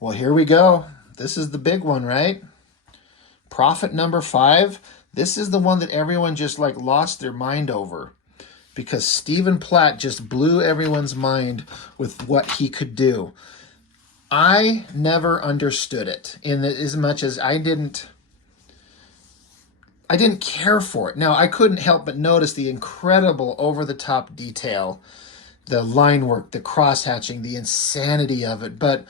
Well, here we go. This is the big one, right? Prophet number 5. This is the one that everyone just like lost their mind over because Stephen Platt just blew everyone's mind with what he could do. I never understood it in as much as I didn't care for it. Now, I couldn't help but notice the incredible over-the-top detail, the line work, the cross-hatching, the insanity of it, but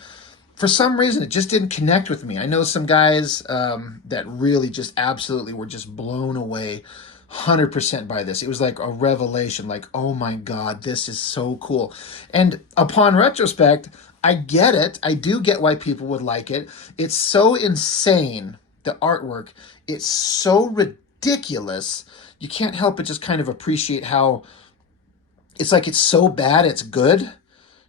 for some reason, it just didn't connect with me. I know some guys that really just absolutely were just blown away 100% by this. It was like a revelation, like, oh my God, this is so cool. And upon retrospect, I get it. I do get why people would like it. It's so insane, the artwork. It's so ridiculous. You can't help but just kind of appreciate how it's like it's so bad, it's good.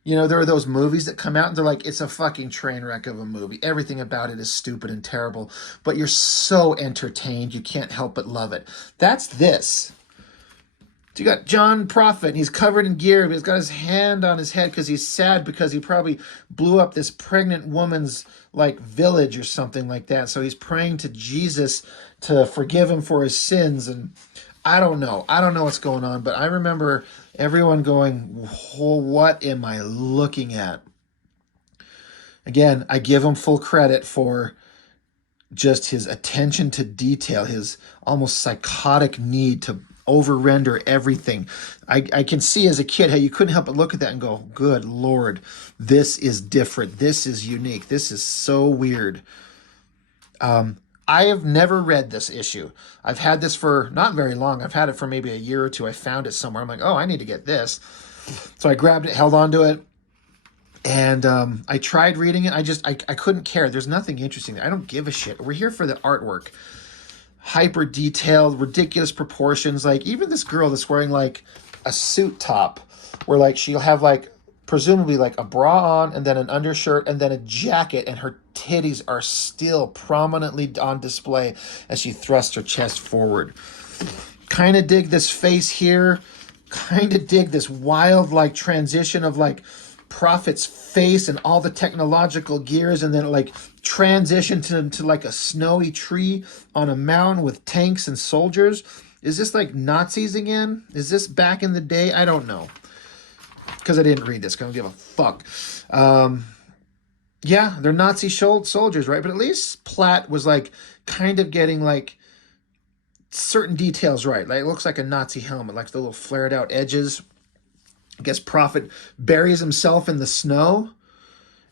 You know, there are those movies that come out and they're like, it's a fucking train wreck of a movie. Everything about it is stupid and terrible, but you're so entertained, you can't help but love it. That's this. So you got John Prophet, and he's covered in gear, but he's got his hand on his head because he's sad because he probably blew up this pregnant woman's like village or something like that. So he's praying to Jesus to forgive him for his sins. And I don't know. I don't know what's going on, but I remember everyone going, what am I looking at? Again, I give him full credit for just his attention to detail, his almost psychotic need to over-render everything. I can see as a kid how you couldn't help but look at that and go, good Lord, this is different. This is unique. This is so weird. I have never read this issue. I've had this for not very long. I've had it for maybe a year or two. I found it somewhere. I'm like, oh, I need to get this. So I grabbed it, held on to it, and I tried reading it. I couldn't care. There's nothing interesting. I don't give a shit. We're here for the artwork. Hyper detailed, ridiculous proportions. Like even this girl that's wearing like a suit top where like she'll have like presumably like a bra on and then an undershirt and then a jacket, and her titties are still prominently on display as she thrusts her chest forward. Kind of dig this face here. Kind of dig this wild like transition of like Prophet's face and all the technological gears, and then like transition to like a snowy tree on a mountain with tanks and soldiers. Is this like Nazis again? Is this back in the day? I don't know, because I didn't read this. I don't give a fuck. Yeah, they're Nazi soldiers, right? But at least Platt was like kind of getting like certain details right. Like it looks like a Nazi helmet, like the little flared out edges. I guess Prophet buries himself in the snow,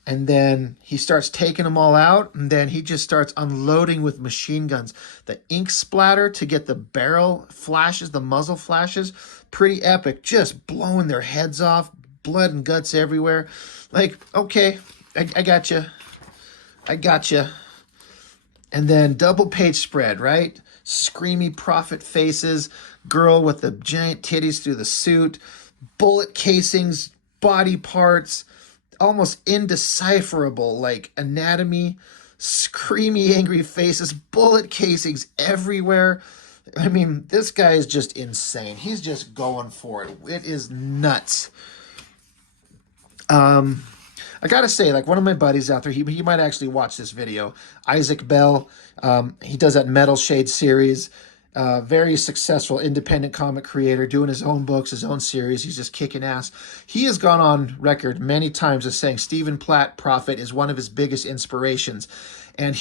and then he starts taking them all out, and then he just starts unloading with machine guns. The ink splatter to get the barrel flashes, the muzzle flashes, pretty epic, just blowing their heads off, blood and guts everywhere. Like, okay, I got you. I got you. And then double page spread, right? Screamy Prophet faces, girl with the giant titties through the suit, bullet casings, body parts, almost indecipherable like anatomy, screamy angry faces, bullet casings everywhere. I mean, this guy is just insane. He's just going for it. It is nuts. I gotta say, like one of my buddies out there, he might actually watch this video, Isaac Bell. He does that Metal Shade series. Very successful independent comic creator, doing his own books, his own series. He's just kicking ass. He has gone on record many times as saying Stephen Platt, Prophet, is one of his biggest inspirations. And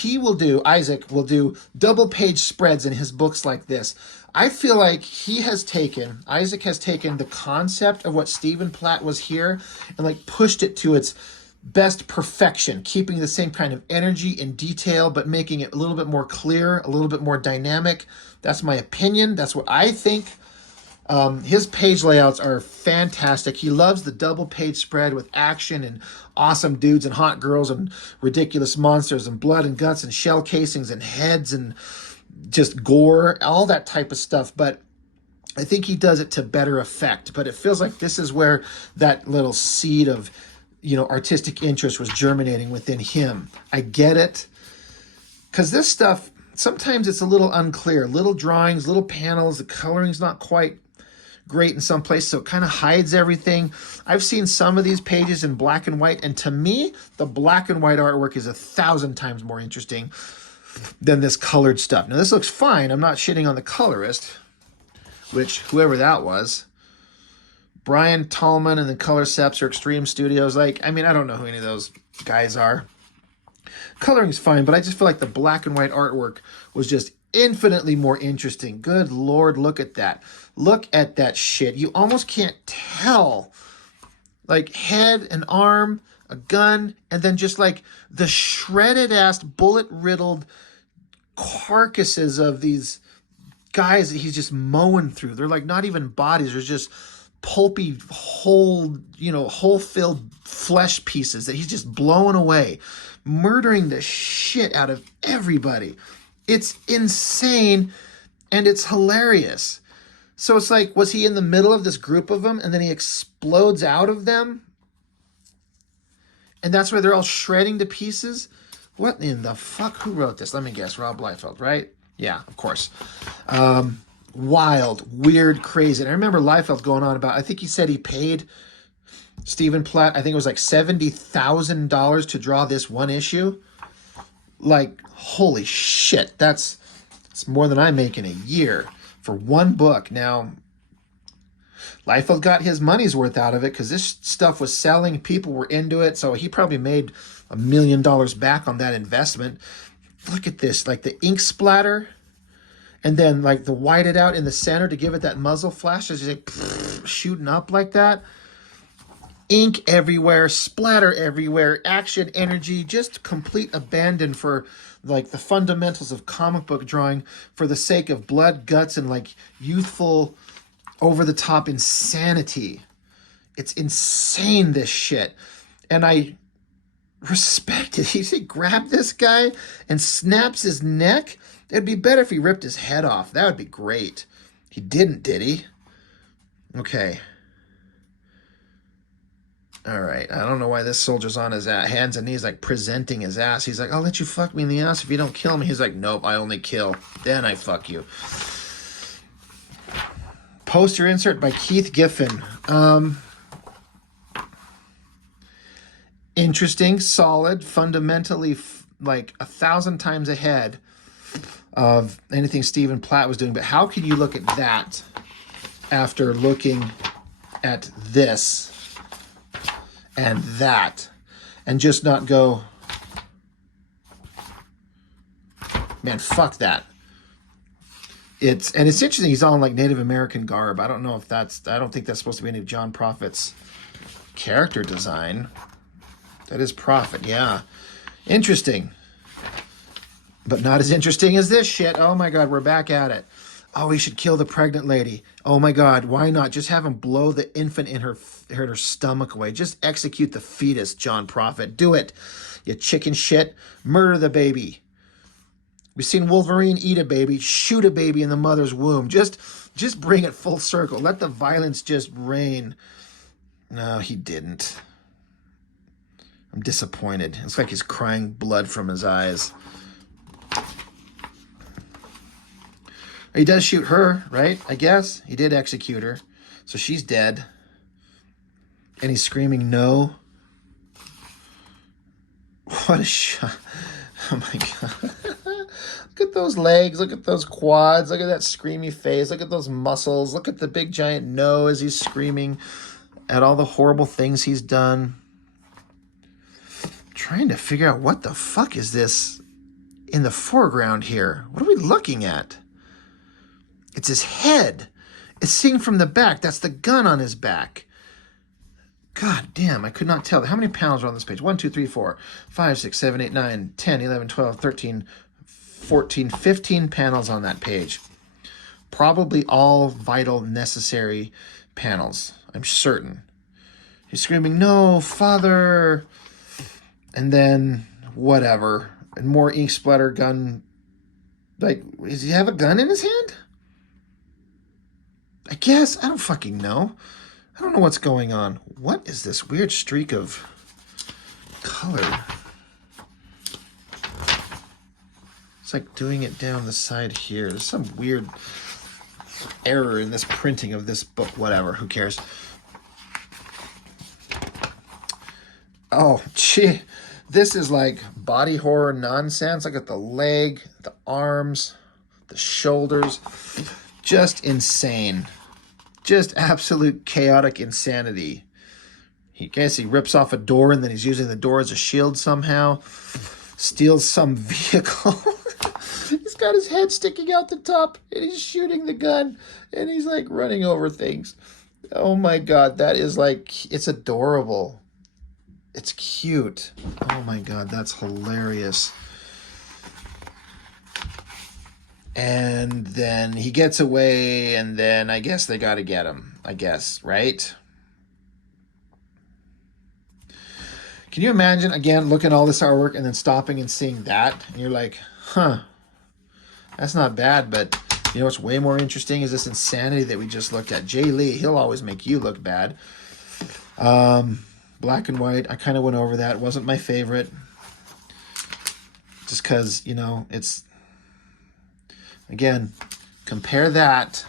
Isaac will do double page spreads in his books like this. I feel like Isaac has taken the concept of what Stephen Platt was here and like pushed it to its best perfection, keeping the same kind of energy and detail, but making it a little bit more clear, a little bit more dynamic. That's my opinion. That's what I think. His page layouts are fantastic. He loves the double page spread with action and awesome dudes and hot girls and ridiculous monsters and blood and guts and shell casings and heads and just gore, all that type of stuff. But I think he does it to better effect. But it feels like this is where that little seed of artistic interest was germinating within him. I get it. Because this stuff, sometimes it's a little unclear. Little drawings, little panels, the coloring's not quite great in some places, so it kind of hides everything. I've seen some of these pages in black and white, and to me, the black and white artwork is 1,000 times more interesting than this colored stuff. Now, this looks fine. I'm not shitting on the colorist, which, whoever that was. Brian Tallman and the Color Seps or Extreme Studios. Like, I mean, I don't know who any of those guys are. Coloring's fine, but I just feel like the black and white artwork was just infinitely more interesting. Good Lord, look at that. Look at that shit. You almost can't tell. Like, head, an arm, a gun, and then just like the shredded ass, bullet riddled carcasses of these guys that he's just mowing through. They're like not even bodies. They're just pulpy, hole filled flesh pieces that he's just blowing away, murdering the shit out of everybody. It's insane and it's hilarious. So it's like, was he in the middle of this group of them and then he explodes out of them? And that's why they're all shredding to pieces? What in the fuck? Who wrote this? Let me guess. Rob Liefeld, right? Yeah, of course. Wild, weird, crazy. And I remember Liefeld going on about, I think he said he paid Stephen Platt, I think it was like $70,000 to draw this one issue. Like, holy shit. That's more than I make in a year for one book. Now, Liefeld got his money's worth out of it because this stuff was selling. People were into it. So he probably made $1 million back on that investment. Look at this, like the ink splatter. And then like the whited out in the center to give it that muzzle flash. It's like shooting up like that. Ink everywhere, splatter everywhere, action, energy, just complete abandon for like the fundamentals of comic book drawing for the sake of blood, guts, and like youthful, over-the-top insanity. It's insane, this shit. And I respect it. He grabbed this guy and snaps his neck. It'd be better if he ripped his head off. That would be great. He didn't, did he? Okay. All right. I don't know why this soldier's on his hands and knees, like presenting his ass. He's like, I'll let you fuck me in the ass if you don't kill me. He's like, nope, I only kill. Then I fuck you. Poster insert by Keith Giffen. Interesting, solid, fundamentally like 1,000 times ahead of anything Stephen Platt was doing. But how can you look at that after looking at this and that and just not go, man, fuck that. It's interesting. He's all in like Native American garb. I don't know if I don't think that's supposed to be any of John Prophet's character design. That is Prophet, yeah. Interesting. But not as interesting as this shit. Oh my God, we're back at it. Oh, he should kill the pregnant lady. Oh my God, why not? Just have him blow the infant in her stomach away. Just execute the fetus, John Prophet. Do it, you chicken shit. Murder the baby. We've seen Wolverine eat a baby, shoot a baby in the mother's womb. Just bring it full circle. Let the violence just reign. No, he didn't. I'm disappointed. It's like he's crying blood from his eyes. He does shoot her, right? I guess. He did execute her. So she's dead. And he's screaming, no. What a shot. Oh my God. Look at those legs. Look at those quads. Look at that screamy face. Look at those muscles. Look at the big giant no as he's screaming at all the horrible things he's done. Trying to figure out what the fuck is this in the foreground here. What are we looking at? It's his head. It's seen from the back. That's the gun on his back. God damn, I could not tell. How many panels are on this page? 1, 2, 3, 4, 5, 6, 7, 8, 9, 10, 11, 12, 13, 14, 15 panels on that page. Probably all vital, necessary panels. I'm certain. He's screaming, no, father. And then whatever. And more ink splatter gun. Like, does he have a gun in his hand? I guess. I don't fucking know. I don't know what's going on. What is this weird streak of color? It's like doing it down the side here. There's some weird error in this printing of this book. Whatever, who cares? Oh, gee. This is like body horror nonsense. I got the leg, the arms, the shoulders. Just insane. Just absolute chaotic insanity. He rips off a door and then he's using the door as a shield somehow. Steals some vehicle. He's got his head sticking out the top and he's shooting the gun and he's like running over things. Oh my God, that is like, it's adorable. It's cute. Oh my God, that's hilarious. And then he gets away and then I guess they got to get him. I guess, right? Can you imagine, again, looking at all this artwork and then stopping and seeing that? And you're like, huh, that's not bad, but you know what's way more interesting is this insanity that we just looked at. Jay Lee, he'll always make you look bad. Black and white, I kind of went over that. It wasn't my favorite. Just because, you know, it's... Again, compare that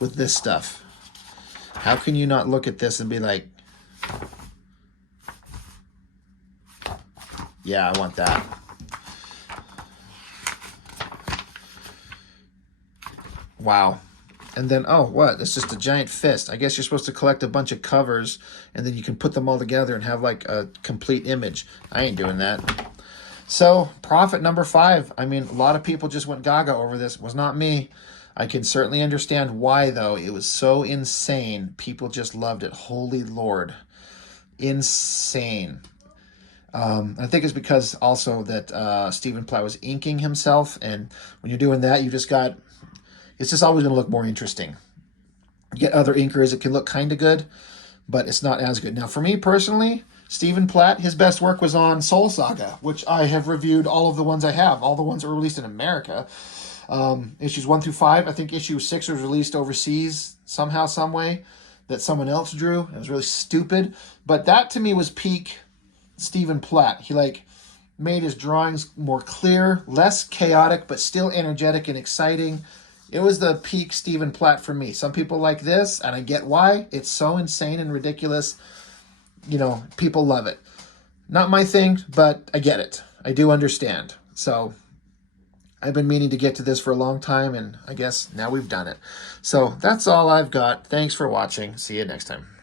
with this stuff. How can you not look at this and be like, yeah, I want that. Wow. And then, oh, what? It's just a giant fist. I guess you're supposed to collect a bunch of covers and then you can put them all together and have like a complete image. I ain't doing that. So, Prophet number 5. I mean, a lot of people just went gaga over this. It was not me. I can certainly understand why, though. It was so insane. People just loved it. Holy Lord. Insane. I think it's because also that Stephen Platt was inking himself. And when you're doing that, you just got... It's just always going to look more interesting. You get other inkers, it can look kind of good, but it's not as good. Now, for me personally, Stephen Platt, his best work was on Soul Saga, which I have reviewed all of the ones I have, all the ones that were released in America. Issues 1 through 5. I think issue 6 was released overseas somehow, some way, that someone else drew. It was really stupid. But that, to me, was peak Stephen Platt. He, like, made his drawings more clear, less chaotic, but still energetic and exciting. It was the peak Stephen Platt for me. Some people like this, and I get why. It's so insane and ridiculous. You know, people love it. Not my thing, but I get it. I do understand. So I've been meaning to get to this for a long time, and I guess now we've done it. So that's all I've got. Thanks for watching. See you next time.